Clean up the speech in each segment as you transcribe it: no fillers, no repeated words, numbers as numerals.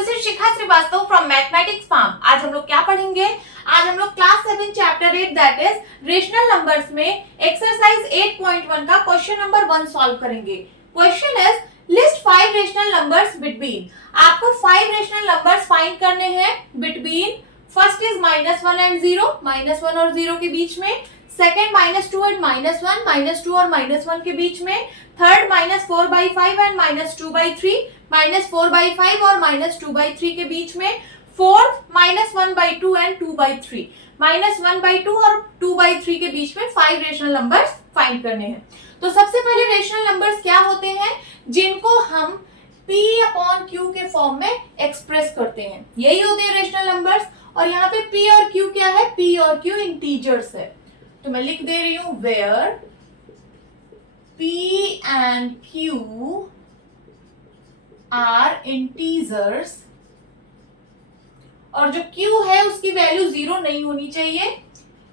This is Shikha Srivastava from mathematics farm. आज हम लोग क्या पढ़ेंगे? आज हम लोग class 7 chapter 8 that is rational numbers में एक्सरसाइज 8.1 का क्वेश्चन नंबर 1 सॉल्व करेंगे। Question is list 5 rational numbers between. आपको 5 रेशनल नंबर्स फाइंड करने हैं बिटवीन। फर्स्ट इज -1 एंड 0, -1 और 0 के बीच में। सेकेंड -2 एंड -1, -2 और -1 के बीच में। थर्ड -4/5 एंड -2/3, -4/5 और -2/3 के बीच में। फोर्थ -1/2 एंड 2/3, -1/2 और 2/3 के बीच में 5 रेशनल नंबर्स फाइंड करने हैं। तो सबसे पहले रेशनल नंबर्स क्या होते हैं? जिनको हम P/Q के फॉर्म में एक्सप्रेस करते हैं, यही होते हैं रेशनल नंबर्स। और यहाँ पे P और Q क्या है? P और Q इंटीजर्स है। तो मैं लिख दे रही हूं where P and Q are integers, और जो Q है उसकी वैल्यू 0 नहीं होनी चाहिए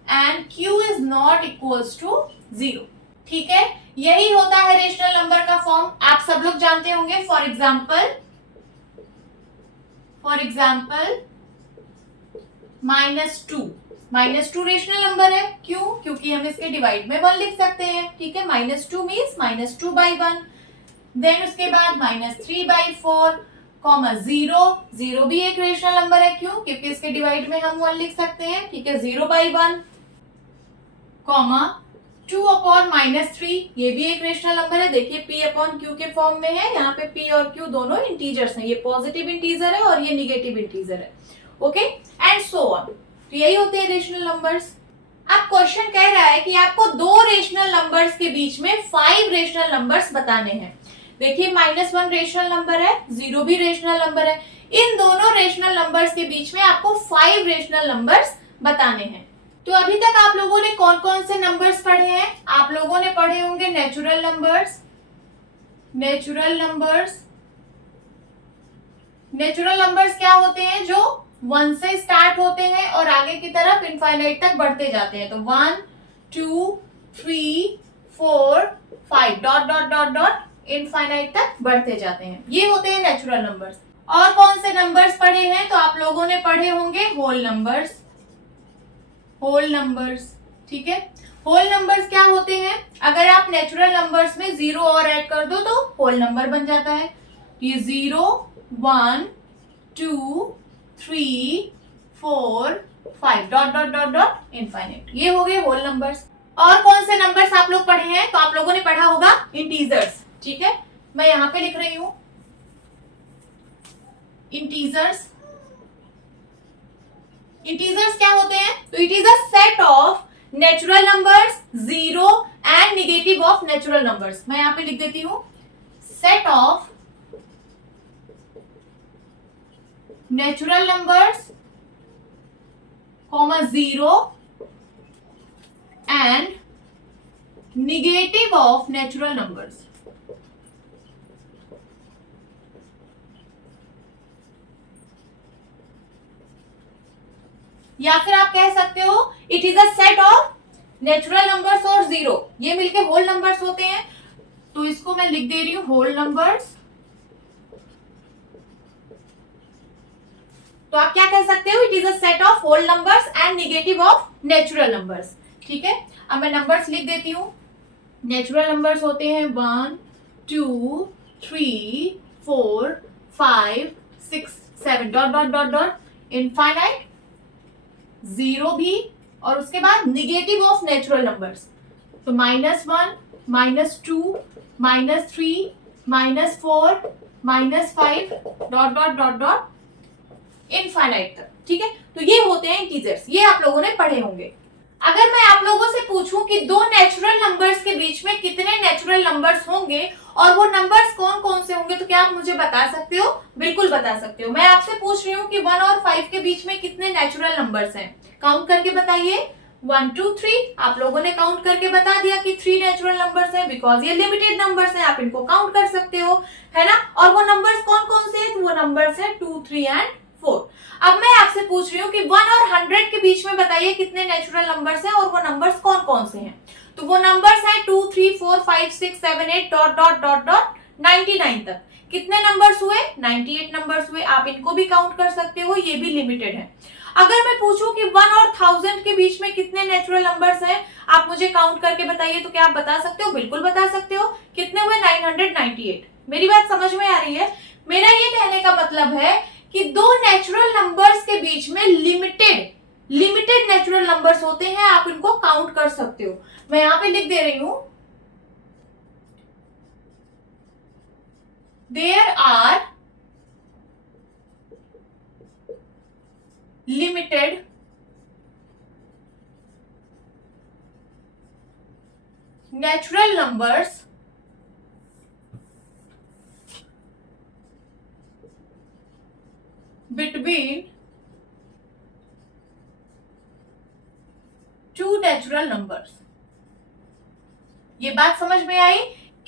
and Q is not equals to 0। ठीक है, यही होता है रेशनल नंबर का फॉर्म। आप सब लोग जानते होंगे। फॉर एग्जाम्पल -2 रेशनल नंबर है। क्यों? क्योंकि हम इसके डिवाइड में 1 लिख सकते हैं। ठीक है, -2 मीन्स -2/1। देन उसके बाद -3/4, -0 भी एक रेशनल नंबर है। क्यों? क्योंकि इसके डिवाइड में हम 1 लिख सकते हैं। ठीक है, 0/1, 2/-3, ये भी एक रेशनल नंबर है। देखिए P/Q के फॉर्म में है। यहाँ पे P और Q दोनों इंटीजर्स हैं। ये पॉजिटिव इंटीजर है और ये निगेटिव इंटीजर है। Okay, and so on. तो यही होते हैं रेशनल नंबर्स। अब क्वेश्चन कह रहा है कि आपको 2 रेशनल नंबर्स के बीच में 5 रेशनल नंबर्स बताने हैं। देखिए -1 रेशनल नंबर है, 0 भी रेशनल नंबर है। इन दोनों रेशनल नंबर्स के बीच में आपको 5 रेशनल नंबर्स बताने हैं। तो अभी तक आप लोगों ने कौन कौन से नंबर्स पढ़े हैं? आप लोगों ने पढ़े होंगे नेचुरल नंबर्स। नेचुरल नंबर्स क्या होते हैं? जो 1 से स्टार्ट होते हैं और आगे की तरफ इनफाइनाइट तक बढ़ते जाते हैं। तो 1 2 3 4 5 dot dot dot dot infinite तक बढ़ते जाते हैं। ये होते हैं नेचुरल नंबर्स। और कौन से नंबर्स पढ़े हैं? तो आप लोगों ने पढ़े होंगे होल नंबर्स। ठीक है, होल नंबर्स क्या होते हैं? अगर आप नेचुरल नंबर्स में 0 और ऐड कर दो तो होल नंबर बन जाता है। ये 0 1 2 3 4 5 dot dot dot dot infinite, ये हो गए होल नंबर्स। और कौन से नंबर्स आप लोग पढ़े हैं? तो आप लोगों ने पढ़ा होगा इंटीजर्स। ठीक है, मैं यहां पे लिख रही हूं इंटीजर्स क्या होते हैं? तो it is a set of natural numbers, 0 and negative of natural numbers. मैं यहां पे लिख देती हूं set of natural numbers, 0 and negative of natural numbers. या फिर आप कह सकते हो it is a set of natural numbers और 0, ये मिलके होल नंबर्स होते हैं। तो इसको मैं लिख दे रही हूं होल नंबर्स। तो आप क्या कह सकते हो? It is a set of whole numbers and negative of natural numbers. ठीक है, अब मैं नंबर्स लिख देती हूं। नेचुरल नंबर्स होते हैं 1 2 3 4 5 6 7 dot dot dot dot infinite, 0 भी, और उसके बाद निगेटिव ऑफ नेचुरल नंबर्स। तो -1 -2 -3 -4 -5 dot dot dot dot infinite तक। ठीक है, तो ये होते हैं इंटीजर्स। ये आप लोगों ने पढ़े होंगे। अगर मैं आप लोगों से पूछूं कि 2 नेचुरल नंबर्स के बीच में कितने नेचुरल नंबर्स होंगे और वो नंबर्स कौन कौन से होंगे, तो क्या आप मुझे बता सकते हो? बिल्कुल बता सकते हो। मैं आपसे पूछ रही हूँ कि 1 और 5 के बीच में कितने नेचुरल नंबर्स हैं? काउंट करके बताइए। 1 2 3, आप लोगों ने काउंट करके बता दिया कि 3 नेचुरल नंबर्स हैं, बिकॉज ये लिमिटेड नंबर्स हैं, आप इनको काउंट कर सकते हो, है ना। और वो नंबर्स कौन कौन से हैं? तो वो नंबर्स हैं 2 3 एंड 4। अब मैं आपसे पूछ रही हूँ कि 1 और 100 के बीच में बताइए कितने नेचुरल नंबर्स हैं और वो नंबर्स कौन कौन से हैं? तो वो नंबर्स हैं 2 3 4 5 6 7 8 डॉट डॉट डॉट डॉट 99 तक। कितने नंबर्स हुए? 98 नंबर्स हुए। आप इनको भी काउंट कर सकते हो, ये भी लिमिटेड है। अगर मैं पूछूं कि 1 और 1000 के बीच में कितने नेचुरल नंबर्स हैं, आप मुझे काउंट करके बताइए, तो क्या आप बता सकते हो? बिल्कुल बता सकते हो। कितने हुए? 998। मेरी बात समझ में आ रही है? मेरा ये कहने का मतलब है कि दो नेचुरल नंबर्स के बीच में लिमिटेड नेचुरल नंबर्स होते हैं, आप इनको काउंट कर सकते हो। मैं यहां पे लिख दे रही हूं, there are limited natural numbers between two natural numbers। ये बात समझ में आई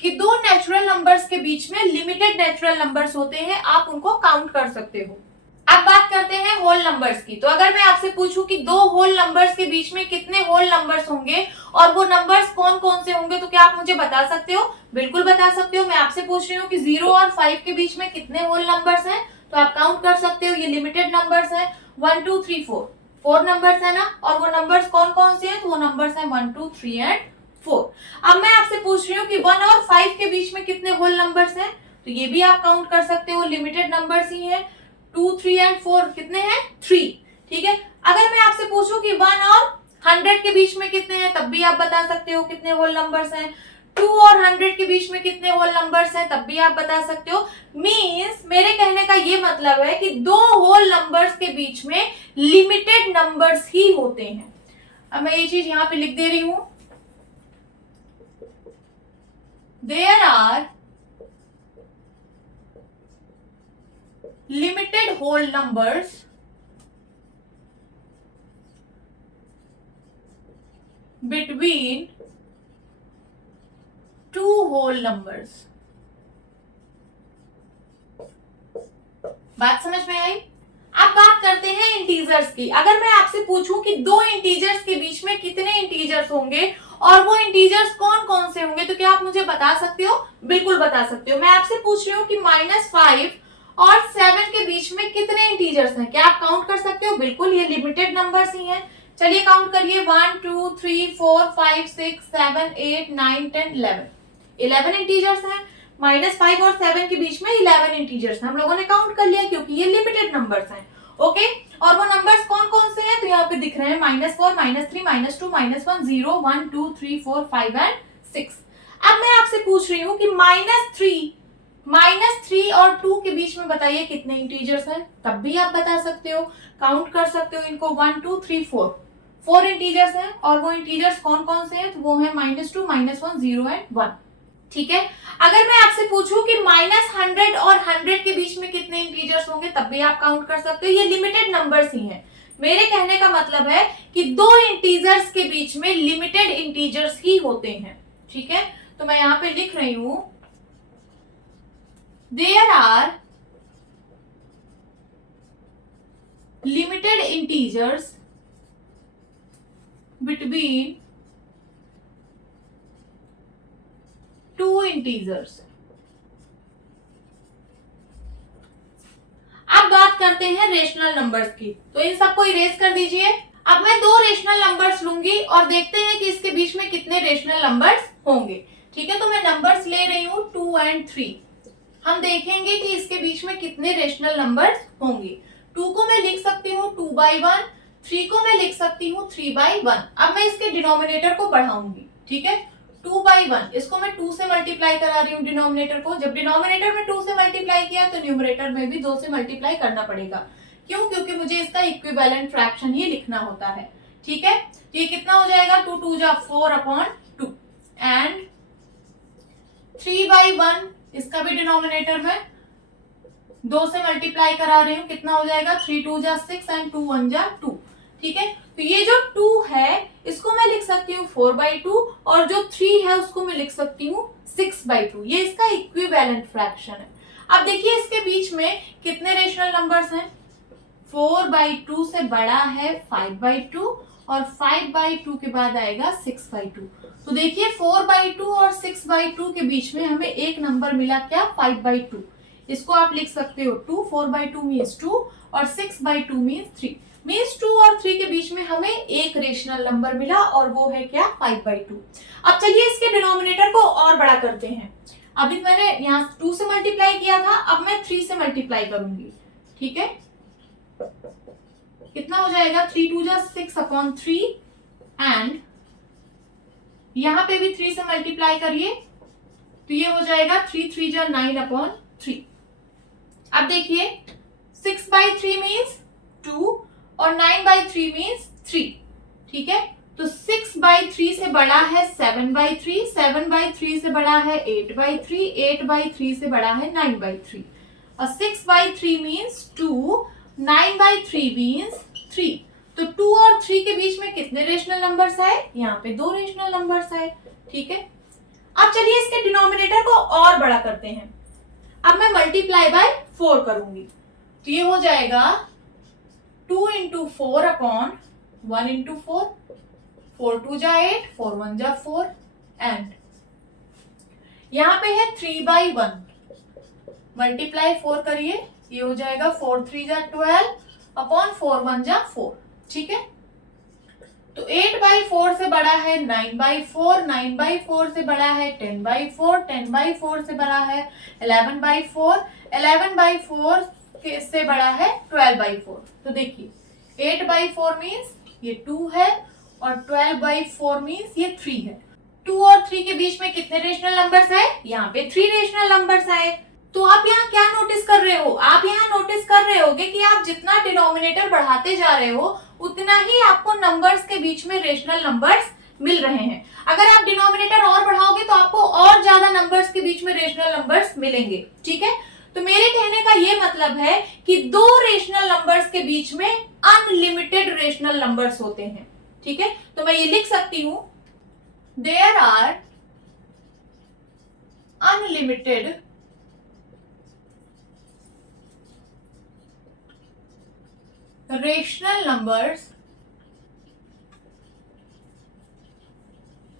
कि दो नेचुरल नंबर्स के बीच में लिमिटेड नेचुरल नंबर्स होते हैं, आप उनको काउंट कर सकते हो। अब बात करते हैं होल नंबर्स की। तो अगर मैं आपसे पूछूं कि दो होल नंबर्स के बीच में कितने होल नंबर्स होंगे और वो नंबर्स कौन कौन से होंगे, तो क्या आप मुझे बता सकते हो? बिल्कुल बता सकते हो। मैं आपसे पूछ रही हूँ कि 0 और 5 के बीच में कितने होल नंबर्स हैं, तो आप काउंट कर सकते हो। ये लिमिटेड नंबर्स हैं। 1 2 3 4 नंबर्स है ना, और वो नंबर्स कौन कौन से हैं? तो वो नंबर्स हैं 1 2 3 एंड 4। अब मैं आपसे पूछ रही हूँ कि 1 और 5 के बीच में कितने होल नंबर्स हैं, तो ये भी आप काउंट कर सकते हो, लिमिटेड नंबर्स ही हैं। 2 3 एंड 4 कितने हैं? 3। ठीक है। अगर मैं आपसे पूछूं कि 1 और 100 के बीच में कितने हैं, तब भी आप बता सकते हो कितने होल नंबर्स हैं। 2 और 100 के बीच में कितने होल नंबर्स हैं, तब भी आप बता सकते हो। मींस मेरे कहने का ये मतलब है कि दो होल नंबर्स के बीच में लिमिटेड नंबर्स ही होते हैं। अब मैं ये चीज यहां पे लिख दे रही हूं, there are limited whole numbers between two whole numbers। बात समझ में आई? अब बात करते हैं इंटीजर्स की। अगर मैं आपसे पूछूं कि दो इंटीजर्स के बीच में कितने इंटीजर्स होंगे और वो इंटीजर्स कौन कौन से होंगे, तो क्या आप मुझे बता सकते हो? बिल्कुल बता सकते हो। मैं आपसे पूछ रही हूँ कि -5 और 7 के बीच में कितने इंटीजर्स हैं, क्या आप काउंट कर सकते हो? बिल्कुल, ये लिमिटेड नंबर्स ही हैं। चलिए काउंट करिए, 1 2 3 4 5 6 7 8 9 10 11 इंटीजर्स हैं। -5 और 7 के बीच में 11 इंटीजर्स हैं। हम लोगों ने काउंट कर लिया क्योंकि ये लिमिटेड नंबर्स हैं। ओके, और वो नंबर्स कौन कौन से हैं, तो यहाँ पे दिख रहे हैं -4 -3 -2 -1 0 1 2 3 4 5 एंड 6। अब मैं आपसे पूछ रही हूँ कि -3 और 2 के बीच में बताइए कितने इंटीजर्स हैं, तब भी आप बता सकते हो, काउंट कर सकते हो इनको। 1 2 3 4 इंटीजर्स हैं, और वो इंटीजर्स कौन कौन से हैं, तो वो है -2 -1 0 एंड 1। ठीक है। अगर मैं आपसे पूछूं कि -100 और 100 के बीच में कितने इंटीजर्स होंगे, तब भी आप काउंट कर सकते हो, ये लिमिटेड नंबर्स ही हैं। मेरे कहने का मतलब है कि दो इंटीजर्स के बीच में लिमिटेड इंटीजर्स ही होते हैं। ठीक है, तो मैं यहां पे लिख रही हूं, there are limited integers between two integers। अब बात करते हैं रेशनल नंबर्स की। तो इन सबको इरेज कर दीजिए। अब मैं दो रेशनल नंबर्स लूंगी और देखते हैं कि इसके बीच में कितने रेशनल नंबर्स होंगे। ठीक है, तो मैं नंबर्स ले रही हूं 2 एंड 3। हम देखेंगे कि इसके बीच में कितने रेशनल नंबर्स होंगे। 2 को मैं लिख सकती हूँ 2/1, 3 को मैं लिख सकती हूँ 3/1। अब मैं इसके डिनोमिनेटर को बढ़ाऊंगी। ठीक है, 2/1 इसको मैं 2 से मल्टीप्लाई करा रही हूँ डिनोमिनेटर को। जब डिनोमिनेटर में 2 से मल्टीप्लाई किया तो न्यूमरेटर में भी 2 से मल्टीप्लाई करना पड़ेगा। क्यों? क्योंकि मुझे इसका इक्विवेलेंट फ्रैक्शन ही लिखना होता है। ठीक है, ये कितना हो जाएगा, 2 2 जा 4/2 एंड 3/1 इसका भी डिनोमिनेटर में 2 से मल्टीप्लाई करा रही हूँ। कितना हो जाएगा, 3 2 जा 6 एंड 2 1 जा 2। ठीक है, तो ये जो 2 है इसको मैं लिख सकती हूँ 4/2 और जो 3 है उसको मैं लिख सकती हूँ 6/2। ये इसका इक्विवेलेंट फ्रैक्शन है। अब देखिए इसके बीच में कितने रेशनल नंबर्स हैं। 4/2 से बड़ा है 5/2 और 5/2 के बाद आएगा 6/2। तो देखिए 4/2 और 6/2 के बीच में हमें एक नंबर मिला, क्या, 5/2। इसको आप लिख सकते हो 2, 4/2 मीन्स 2 और 6/2 मीन्स 3। मीन्स 2 और 3 के बीच में हमें एक रेशनल नंबर मिला और वो है क्या 5/2। अब चलिए इसके डिनोमिनेटर को और बड़ा करते हैं। अभी मैंने यहाँ 2 से मल्टीप्लाई किया था, अब मैं 3 से मल्टीप्लाई करूंगी। ठीक है, कितना हो जाएगा 3 2 जा 6/3 एंड यहां पे भी 3 से मल्टीप्लाई करिए तो ये हो जाएगा 3 3 जा 9/3। अब देखिए 6/3 मीन्स 2 और 9/3 मीन्स 3। ठीक है, तो 6/3 से बड़ा है 7/3, 7/3 से बड़ा है 8/3, 8/3 से बड़ा है 9/3 और 6/3 मीन्स 2, 9/3 मीन्स 3। तो 2 और 3 के बीच में कितने रेशनल नंबर्स आए? यहाँ पे 2 रेशनल नंबर्स आए। ठीक है, अब चलिए इसके डिनोमिनेटर को और बड़ा करते हैं। अब मैं मल्टीप्लाई बाय 4 करूंगी तो ये हो जाएगा 2 × 4/1 × 4, 4 2 जा 8, 4 1 जा 4 एंड यहाँ पे है 3/1 मल्टीप्लाई 4 करिए, ये हो जाएगा 4 3 जा 12 4 1 जा 4। ठीक है, तो 8/4 से बड़ा है 9/4, 9/4 से बड़ा है 10/4, 10/4 से बड़ा है 11/4, 11/4 से बड़ा है 12/4। तो देखिए 8/4 मीन्स ये 2 है और 12/4 मीन्स ये 3 है। 2 और 3 के बीच में कितने रेशनल नंबर्स आए? यहाँ पे 3 रेशनल नंबर्स आए। तो आप यहाँ क्या नोटिस कर रहे हो? आप यहाँ नोटिस कर रहे होगे कि आप जितना डिनोमिनेटर बढ़ाते जा रहे हो उतना ही आपको नंबर्स के बीच में रेशनल नंबर्स मिल रहे हैं। अगर आप डिनोमिनेटर और बढ़ाओगे तो आपको और ज्यादा नंबर्स के बीच में रेशनल नंबर्स मिलेंगे। ठीक है, तो मेरे कहने का ये मतलब है कि 2 रेशनल नंबर्स के बीच में अनलिमिटेड रेशनल नंबर्स होते हैं। ठीक है, तो मैं ये लिख सकती हूं there are unlimited rational numbers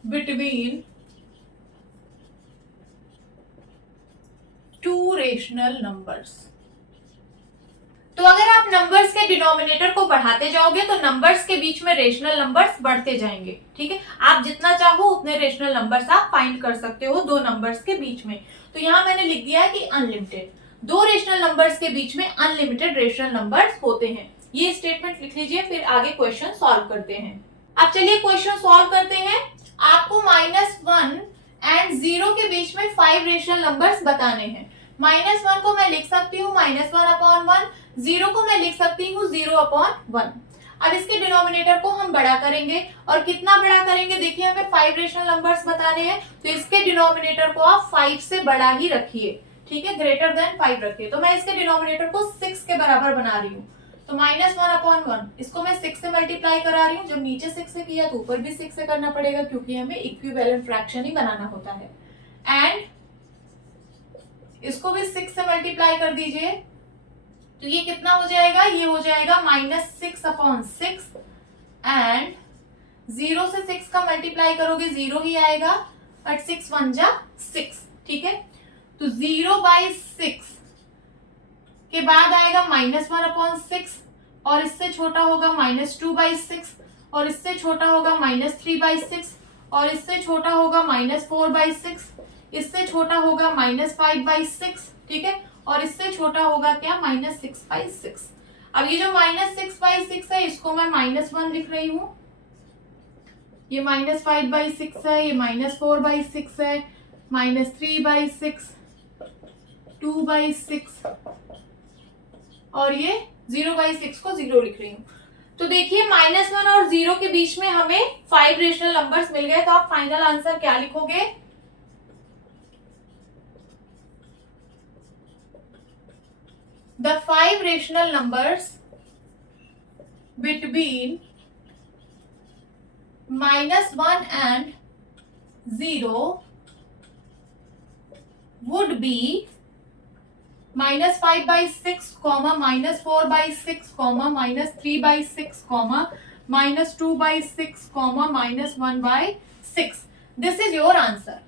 between two rational numbers। तो अगर आप नंबर्स के डिनोमिनेटर को बढ़ाते जाओगे तो नंबर्स के बीच में रेशनल नंबर्स बढ़ते जाएंगे। ठीक है, आप जितना चाहो उतने रेशनल नंबर्स आप फाइंड कर सकते हो 2 नंबर्स के बीच में। तो यहाँ मैंने लिख दिया है कि अनलिमिटेड, 2 रेशनल नंबर्स के बीच में अनलिमिटेड रेशनल नंबर्स होते हैं। ये स्टेटमेंट लिख लीजिए, फिर आगे क्वेश्चन सॉल्व करते हैं। अब चलिए क्वेश्चन सॉल्व करते हैं। आपको -1 एंड 0 के बीच में 5 रेशनल नंबर्स बताने हैं। -1 को मैं लिख सकती हूँ -1/1, 0 को मैं लिख सकती हूँ 0/1। अब इसके डिनोमिनेटर को हम बड़ा करेंगे और कितना बड़ा करेंगे? देखिए हमें 5 रेशनल नंबर्स बताने हैं तो इसके डिनोमिनेटर को आप 5 से बड़ा ही रखिए। ठीक है, ग्रेटर देन 5 रखिए। तो मैं इसके डिनोमिनेटर को 6 के बराबर बना रही हूँ। तो -1/1 इसको मैं 6 से मल्टीप्लाई करा रही हूँ। जब नीचे 6 से किया तो ऊपर भी 6 से करना पड़ेगा क्योंकि हमें इक्विवेलेंट फ्रैक्शन ही बनाना होता है। एंड इसको भी 6 से मल्टीप्लाई कर दीजिए तो ये कितना हो जाएगा? ये हो जाएगा -6/6 एंड 0 से 6 का मल्टीप्लाई करोगे 0 ही आएगा बट 6 1 जा 6। ठीक है, तो 0/6 के बाद आएगा -1/6 और इससे छोटा होगा -2/6 और इससे छोटा होगा -3/6 और इससे छोटा होगा -4/6, इससे छोटा होगा -5/6। ठीक है, और इससे छोटा होगा क्या? -6/6। अब ये जो -6/6 है इसको मैं -1 लिख रही हूँ, ये -5/6 है, ये -4/6 है, -3/6, 2/6 और ये 0/6 को 0 लिख रही हूँ। तो देखिए -1 और 0 के बीच में हमें 5 रेशनल नंबर्स मिल गए। तो आप फाइनल आंसर क्या लिखोगे? The 5 rational numbers between -1 and 0 would be -5/6, -4/6, -3/6, -2/6, -1/6. This is your answer.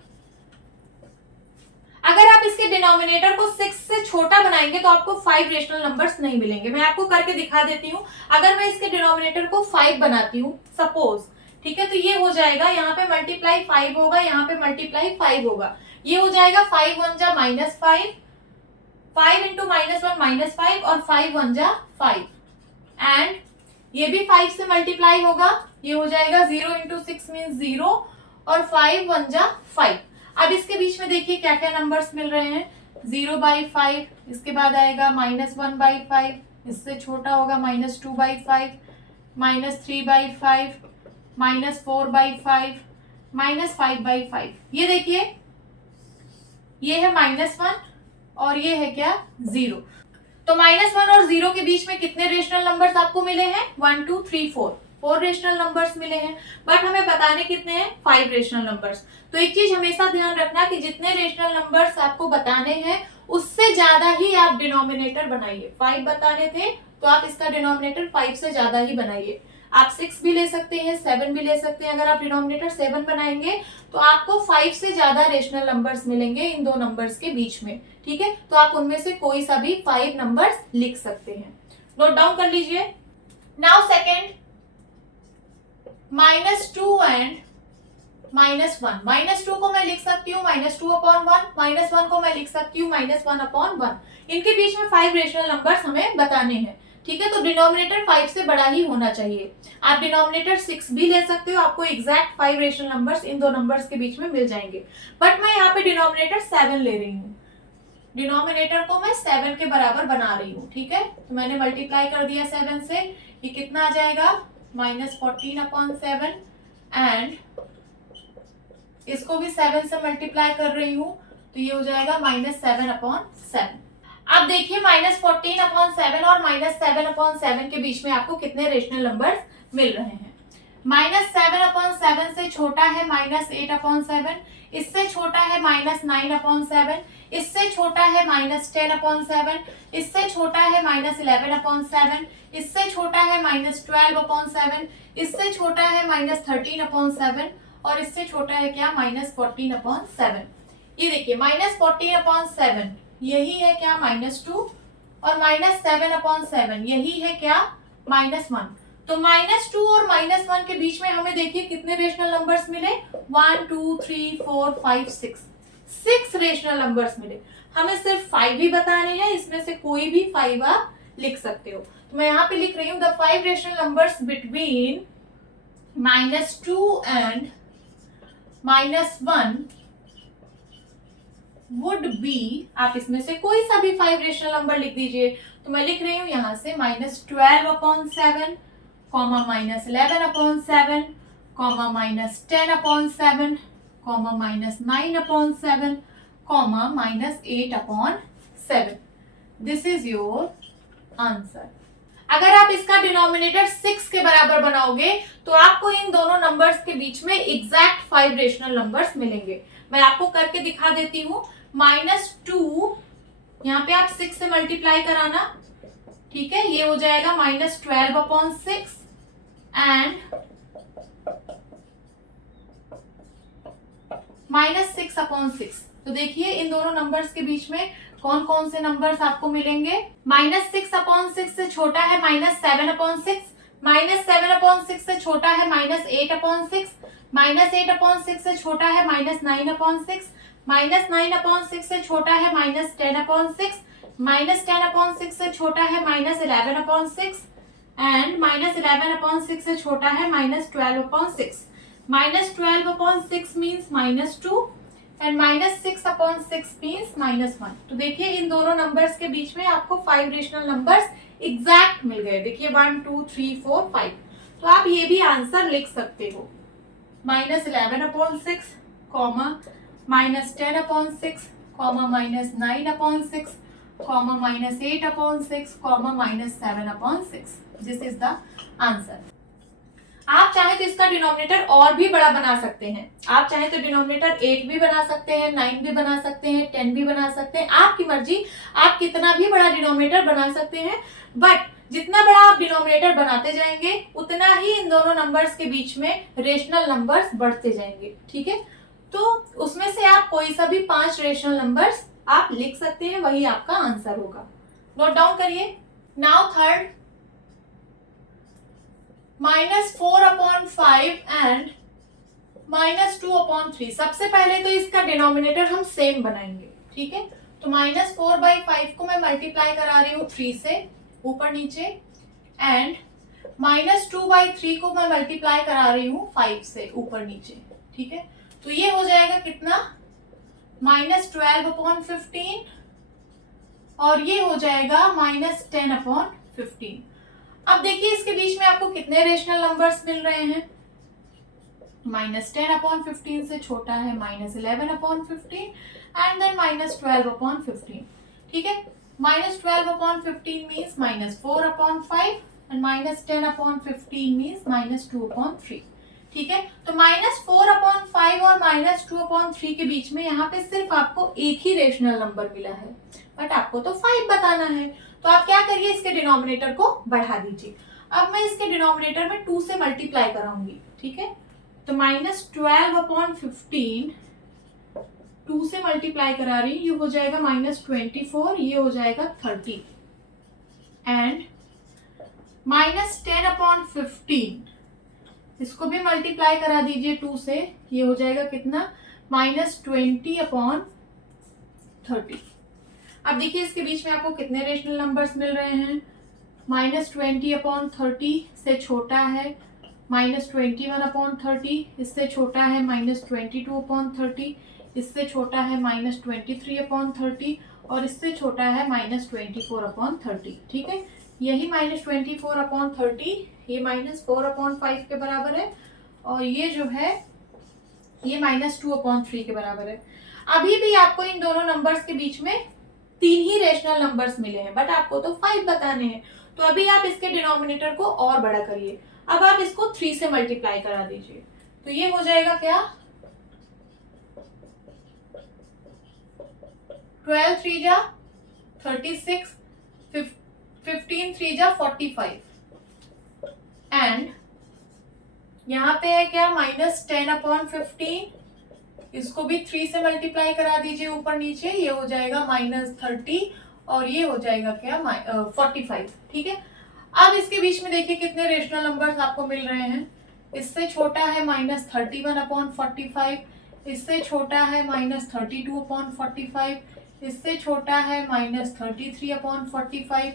अगर आप इसके डिनोमिनेटर को 6 से छोटा बनाएंगे तो आपको 5 रेशनल नंबर्स नहीं मिलेंगे। मैं आपको करके दिखा देती हूँ। अगर मैं इसके डिनोमिनेटर को 5 बनाती हूँ सपोज, ठीक है, तो ये हो जाएगा, यहाँ पे मल्टीप्लाई 5 होगा, यहाँ पे मल्टीप्लाई 5 होगा, ये हो जाएगा 5 1 जा -5, 5 इंटू -1 -5 और 5 1 जा 5, एंड ये भी 5 से मल्टीप्लाई होगा, ये हो जाएगा 0 इंटू 6 मीन 0 और 5 1 जा 5। अब इसके बीच में देखिए क्या क्या नंबर्स मिल रहे हैं, 0/5, इसके बाद आएगा -1/5, इससे छोटा होगा -2/5, -3/5, -4/5, -5/5। ये देखिए ये है -1 और ये है क्या 0। तो -1 और 0 के बीच में कितने रेशनल नंबर्स आपको मिले हैं, 1 2 3 4 रेशनल नंबर्स मिले हैं। बट हमें बताने कितने हैं, 5 रेशनल नंबर्स। तो एक चीज हमेशा ध्यान रखना कि जितने रेशनल नंबर्स आपको बताने हैं उससे ज्यादा ही आप डिनोमिनेटर बनाइए। 5 बताने थे तो आप इसका डिनोमिनेटर 5 से ज्यादा ही बनाइए। आप 6 भी ले सकते हैं, 7 भी ले सकते हैं। अगर आप डिनोमिनेटर 7 बनाएंगे तो आपको 5 से ज्यादा रेशनल नंबर्स मिलेंगे इन दो नंबर्स के बीच में, ठीक है। तो आप उनमें से कोई सा भी 5 नंबर्स लिख सकते हैं। नोट डाउन कर लीजिए। Now second, -2 and -1। -2 को मैं लिख सकती हूँ -2/1, -1 को मैं लिख सकती हूँ -1/1। इनके बीच में 5 रेशनल नंबर्स हमें बताने हैं, ठीक है। तो डिनोमिनेटर 5 से बड़ा ही होना चाहिए। आप डिनोमिनेटर 6 भी ले सकते हो, आपको एग्जैक्ट 5 रेशनल नंबर्स इन दो नंबर्स के बीच में मिल जाएंगे। बट मैं यहाँ पे डिनोमिनेटर 7 ले रही हूँ, डिनोमिनेटर को मैं 7 के बराबर बना रही हूँ, ठीक है। तो मैंने मल्टीप्लाई कर दिया 7 से, ये कितना आ जाएगा -14/7, एंड इसको भी 7 से मल्टीप्लाई कर रही हूँ तो ये हो जाएगा -7/7। अब देखिए -14/7 और -7/7 के बीच में आपको कितने रेशनल नंबर्स मिल रहे हैं। -7/7 से छोटा है -8/7, इससे छोटा है -9/7, इससे छोटा है -10/7, इससे छोटा है -11/7, इससे छोटा है -12/7, इससे छोटा है -13/7 और इससे छोटा है क्या -14/7। ये देखिए -14/7 यही है क्या -2 और -7/7 यही है क्या -1। तो -2 और -1 के बीच में हमें देखिए कितने रेशनल नंबर्स मिले, 1 2 3 4 5 6 रेशनल नंबर्स मिले। हमें सिर्फ 5 ही बताने हैं, इसमें से कोई भी 5 आप लिख सकते हो। तो मैं यहाँ पे लिख रही हूँ the 5 rational numbers between -2 and -1 would be, आप इसमें से कोई सा भी 5 रेशनल नंबर लिख दीजिए। तो मैं लिख रही हूँ यहाँ से -12/7, -11/7, -10/7, -9/7, -8/7। This is your answer. अगर आप इसका डिनोमिनेटर 6 के बराबर बनाओगे तो आपको इन दोनों नंबर्स के बीच में एग्जैक्ट 5 रेशनल नंबर्स मिलेंगे। मैं आपको करके दिखा देती हूँ। -2 यहाँ पे आप 6 से मल्टीप्लाई कराना, ठीक है, ये हो जाएगा -12/6 एंड -6/6। तो देखिए इन दोनों नंबर्स के बीच में कौन कौन से नंबर्स आपको मिलेंगे। -6/6 से छोटा है -7/6, -7/6 से छोटा है -8/6, -8/6 से छोटा है -9/6, -9/6 से छोटा है -10/6, -10/6 से छोटा है -11/6 एंड -11/6 से छोटा है -12/6। -12/6 मीन्स -2 एंड -6/6 मीन्स -1। तो देखिए इन दोनों नंबर्स के बीच में आपको 5 रेशनल नंबर्स एग्जैक्ट मिल गए। देखिए 1 2 3 4 5। तो आप ये भी आंसर लिख सकते हो, -11/6, -10/6, -9/6, -8/6, -7/6। This is the answer. आप चाहे तो इसका डिनोमिनेटर और भी बड़ा बना सकते हैं। आप चाहे तो डिनोमिनेटर 8 भी बना सकते हैं, 9 भी बना सकते हैं, 10 भी बना सकते हैं, आपकी मर्जी। आप कितना भी बड़ा डिनोमिनेटर बना सकते हैं। बट जितना बड़ा आप डिनोमिनेटर बनाते जाएंगे उतना ही इन दोनों नंबर्स के बीच में रेशनल नंबर्स बढ़ते जाएंगे, ठीक है। तो उसमें से आप कोई सा भी 5 रेशनल नंबर्स आप लिख सकते हैं, वही आपका आंसर होगा। नोट डाउन करिए। Now third, -4/5 and -2/3। सबसे पहले तो इसका डिनोमिनेटर हम सेम बनाएंगे, ठीक है। तो -4/5 को मैं मल्टीप्लाई करा रही हूँ 3 से ऊपर नीचे, एंड -2/3 को मैं मल्टीप्लाई करा रही हूँ 5 से ऊपर नीचे, ठीक है। तो ये हो जाएगा कितना, -12/15, और ये हो जाएगा -10/15। अब देखिए इसके बीच में आपको कितने रेशनल नंबर्स मिल रहे हैं। -10/15 से छोटा है -11/15 एंड देन -12/15, ठीक है। -12/15 मीन्स -4/5 एंड -10/15 मीन्स -2/3, ठीक है। तो -4/5 और -2/3 के बीच में यहाँ पे सिर्फ आपको एक ही रेशनल नंबर मिला है, बट आपको तो 5 बताना है। तो आप क्या करिए, इसके डिनोमिनेटर को बढ़ा दीजिए। अब मैं इसके डिनोमिनेटर में 2 से मल्टीप्लाई कराऊंगी, ठीक है। तो -12/15 2 से मल्टीप्लाई करा रही हूँ, ये हो जाएगा -24, ये हो जाएगा 30, एंड -10/15 इसको भी मल्टीप्लाई करा दीजिए 2 से, ये हो जाएगा कितना, -20/30। अब देखिए इसके बीच में आपको कितने रेशनल नंबर्स मिल रहे हैं। -20/30 से छोटा है -21/30, इससे छोटा है -22/30, इससे छोटा है -23/30, और इससे छोटा है -24/30, ठीक है। यही -24/30 ये -4/5 के बराबर है, और ये जो है ये -2/3 के बराबर है। अभी भी आपको इन दोनों नंबर्स के बीच में 3 ही रेशनल नंबर्स मिले हैं, बट आपको तो 5 बताने हैं। तो अभी आप इसके डिनोमिनेटर को और बड़ा करिए। अब आप इसको 3 से मल्टीप्लाई करा दीजिए, तो ये हो जाएगा क्या, 12 3 जा 36, 15 3 जा 45, एंड यहाँ पे है क्या, -10/15, इसको भी 3 से मल्टीप्लाई करा दीजिए ऊपर नीचे, ये हो जाएगा -30, और ये हो जाएगा क्या, 45, ठीक है। अब इसके बीच में देखिए कितने रेशनल नंबर्स आपको मिल रहे हैं। इससे छोटा है -31/45, इससे छोटा है -32/45, इससे छोटा है -33/45,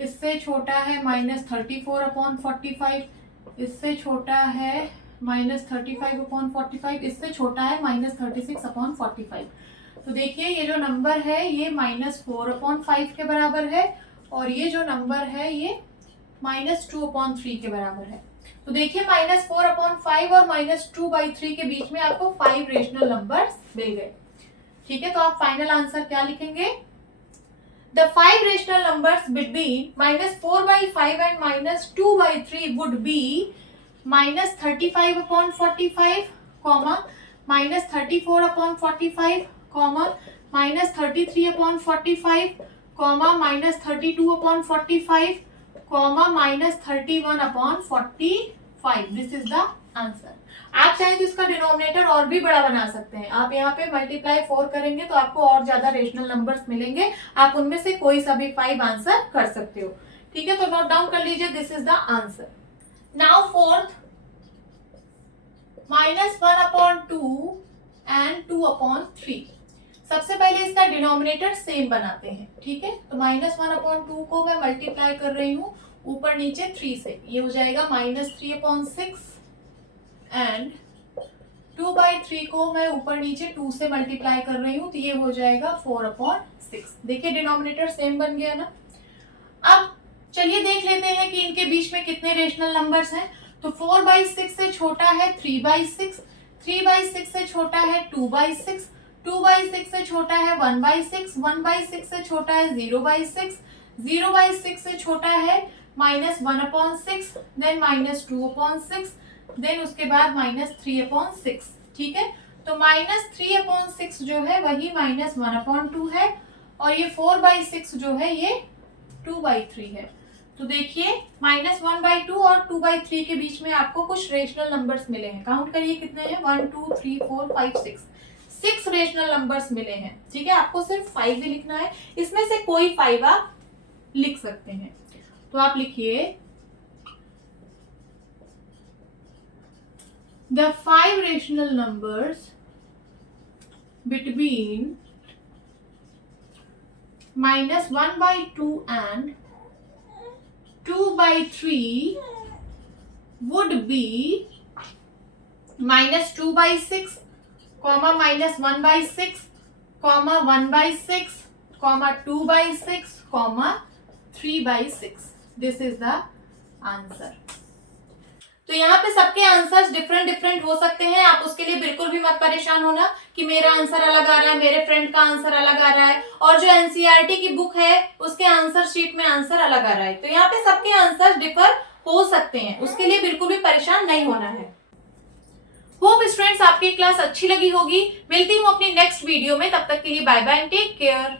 इससे छोटा है -34/45, इससे छोटा है -35/45, इससे छोटा है -36/45। तो देखिए ये जो नंबर है ये -4/5 के बराबर है, और ये जो नंबर है ये -2/3 के बराबर है। तो देखिए -4/5 और -2/3 के बीच में आपको 5 रेशनल नंबर्स मिल गए, ठीक है। तो आप फाइनल आंसर क्या लिखेंगे, The 5 rational numbers between -4/5 and -2/3 would be -35/45, -34/45, -33/45, -32/45, -31/45। This is the answer. आप चाहें तो इसका डिनोमिनेटर और भी बड़ा बना सकते हैं। आप यहाँ पे मल्टीप्लाई 4 करेंगे तो आपको और ज्यादा रेशनल नंबर्स मिलेंगे, आप उनमें से कोई सा भी 5 आंसर कर सकते हो, ठीक है। तो नोट डाउन कर लीजिए, this is the answer. Now fourth, -1/2 and 2/3। सबसे पहले इसका डिनोमिनेटर सेम बनाते हैं, ठीक है। तो -1/2 को मैं मल्टीप्लाई कर रही हूँ ऊपर नीचे 3 से, ये हो जाएगा -3/6, एंड 2/3 को मैं ऊपर नीचे 2 से मल्टीप्लाई कर रही हूँ, तो ये हो जाएगा 4/6। देखिए डिनोमिनेटर सेम बन गया ना। अब चलिए देख लेते हैं कि इनके बीच में कितने रेशनल नंबर्स हैं। तो 4/6 से छोटा है 3/6, 3/6 से छोटा है 2/6, 2/6 से छोटा है 1/6, 1/6 से छोटा है 0/6, 0/6 से छोटा है -1/6, देन -2/6, देन उसके बाद -3/6, ठीक है। तो -3/6 जो है वही -1/2 है, और ये 4/6 जो है ये 2/3 है। तो देखिए -1/2 और 2/3 के बीच में आपको कुछ रेशनल नंबर्स मिले हैं। काउंट करिए कितने हैं, 1 2 3 4 5 6 रेशनल नंबर्स मिले हैं। ठीक है, आपको सिर्फ 5 ही लिखना है, इसमें से कोई 5 आप लिख सकते हैं। तो आप लिखिए the 5 rational numbers between -1/2 and 2/3 would be -2/6, -1/6, 1/6, 2/6, 3/6. This is the answer. तो यहाँ पे सबके आंसर्स डिफरेंट डिफरेंट हो सकते हैं। आप उसके लिए बिल्कुल भी मत परेशान होना कि मेरा आंसर अलग आ रहा है, मेरे फ्रेंड का आंसर अलग आ रहा है, और जो एनसीईआरटी की बुक है उसके आंसर शीट में आंसर अलग आ रहा है। तो यहाँ पे सबके आंसर डिफर हो सकते हैं, उसके लिए बिल्कुल भी परेशान नहीं होना है। होप स्टूडेंट्स आपकी क्लास अच्छी लगी होगी। मिलती हूँ अपनी नेक्स्ट वीडियो में, तब तक के लिए bye bye and take care.